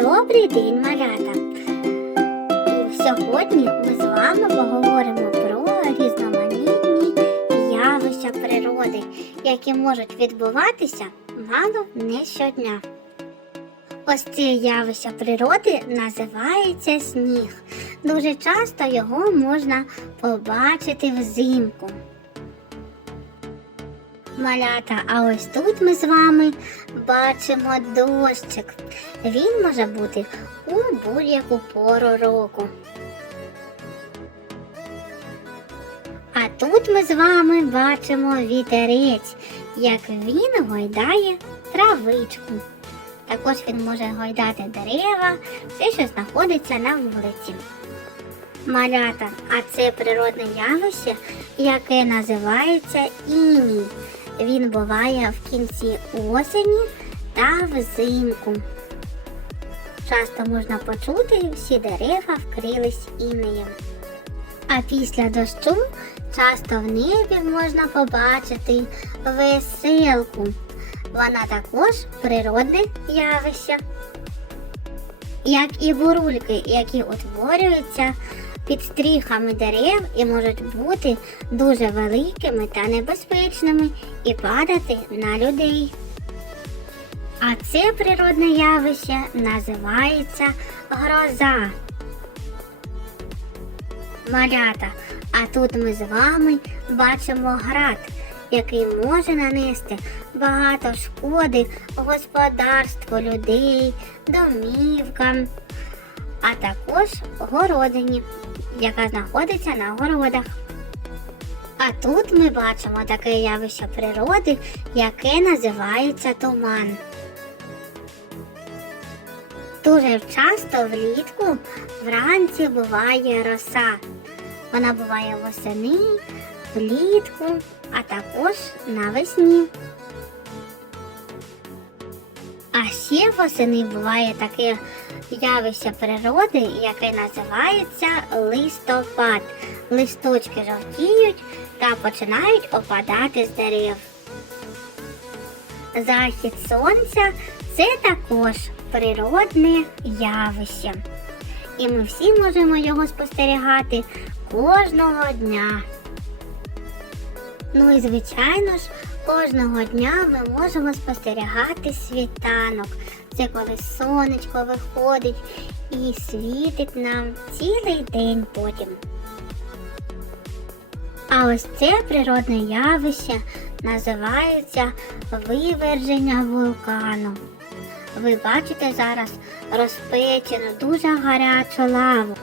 Добрий день, малята! Сьогодні ми з вами поговоримо про різноманітні явища природи, які можуть відбуватися мало не щодня. Ось ці явища природи називається сніг. Дуже часто його можна побачити взимку. Малята, а ось тут ми з вами бачимо дощик. Він може бути у будь-яку пору року. А тут ми з вами бачимо вітерець, як він гойдає травичку. Також він може гойдати дерева, все, що знаходиться на вулиці. Малята, а це природне явище, яке називається іній. Він буває в кінці осені та взимку. Часто можна почути, всі дерева вкрились інеєм. А після дощу часто в небі можна побачити веселку. Вона також природне явище. Як і бурульки, які утворюються під стріхами дерев і можуть бути дуже великими та небезпечними і падати на людей. А це природне явище називається гроза. Малята, а тут ми з вами бачимо град, який може нанести багато шкоди господарству людей, домівкам, а також городині, яка знаходиться на городах. А тут ми бачимо таке явище природи, яке називається туман. Дуже часто влітку вранці буває роса. Вона буває восени, влітку, а також навесні. А ще восени буває таке явище природи, яке називається листопад. Листочки жовтіють та починають опадати з дерев. Захід сонця це також природне явище. І ми всі можемо його спостерігати кожного дня. Ну і звичайно ж, кожного дня ми можемо спостерігати світанок. Це коли сонечко виходить і світить нам цілий день потім. А ось це природне явище називається виверження вулкану. Ви бачите зараз розпечену дуже гарячу лаву.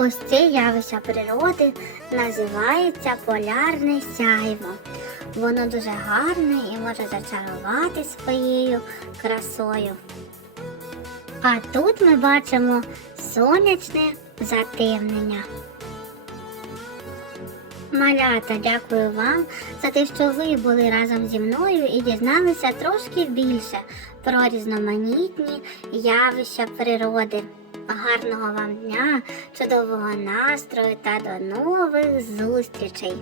Ось це явище природи називається полярне сяйво. Воно дуже гарне і може зачарувати своєю красою. А тут ми бачимо сонячне затемнення. Малята, дякую вам за те, що ви були разом зі мною і дізналися трошки більше про різноманітні явища природи. Гарного вам дня, чудового настрою та до нових зустрічей!